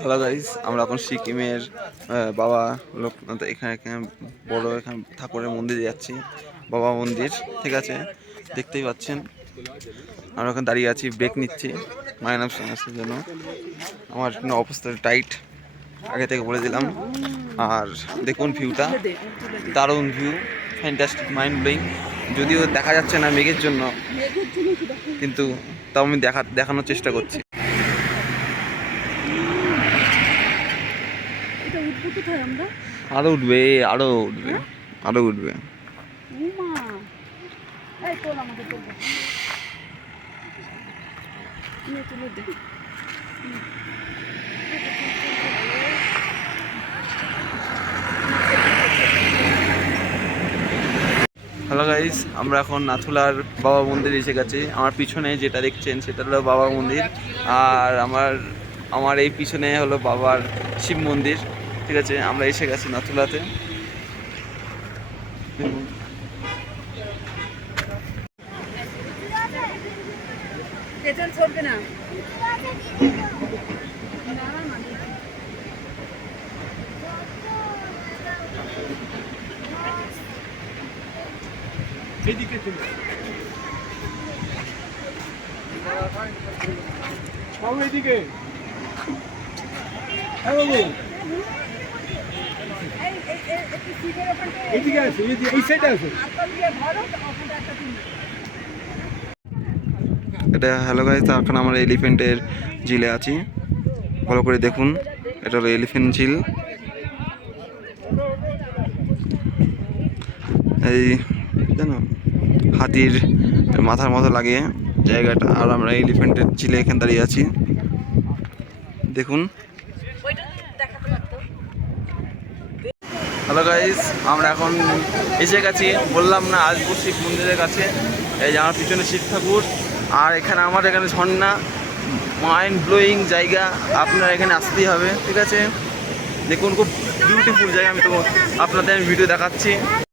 Hello guys, আমরা এখন সিকিমের বাবা লোকনাথ এখানে বড় এখানে ঠাকুরের মন্দিরে যাচ্ছি। বাবা মন্দির, ঠিক আছে, দেখতেই পাচ্ছেন। আমরা এখন দাঁড়িয়ে আছি, ব্রেক নিচ্ছি মাইনাস আসার জন্য। আমার অবস্থা টাইট, আগে থেকে বলে দিলাম। আর দেখুন ভিউটা, দারুণ ভিউ, ফ্যান্টাস্টিক, মাইন্ড ব্লোয়িং। যদিও দেখা যাচ্ছে না মেঘের জন্য, কিন্তু তাও আমি দেখানোর চেষ্টা করছি। আরো উঠবে, আরো উঠবে, আরো উঠবে। হ্যালো গাইস, আমরা এখন নাথুলার বাবা মন্দির এসে গেছি। আমার পিছনে যেটা দেখছেন সেটা হলো বাবা মন্দির, আর আমার এই পিছনে হলো বাবার শিব মন্দির, ঠিক আছে। আমরা এসে গেছি নাথুলাতে। এদিকে চলে বাবু, এদিকে। হ্যাঁ বাবু, এদিকে আসো, এই সাইডে আসো। এটা হ্যালো গাইস, এখন আমরা এলিফ্যান্টের ঝিলে আছি। ভালো করে দেখুন, এটা হলো এলিফ্যান্ট ঝিল। এই জানো হাতির মাথার মতো লাগে জায়গাটা। আর আমরা এলিফ্যান্টের ঝিলে এখানে দাঁড়িয়ে আছি, দেখুন। হ্যালো গাইস, আমরা এখন এসে গেছি, বললাম না, আসবো শিব মন্দিরের কাছে। এই যে আমার পিছনে শিব ঠাকুর, আর আমার এখানে ঝর্ণা, মাইন্ড ব্লোয়িং জায়গা। আপনারা এখানে আসতেই হবে, ঠিক আছে। দেখুন, খুব বিউটিফুল জায়গা। আমি আপনাদের ভিডিও দেখাচ্ছি।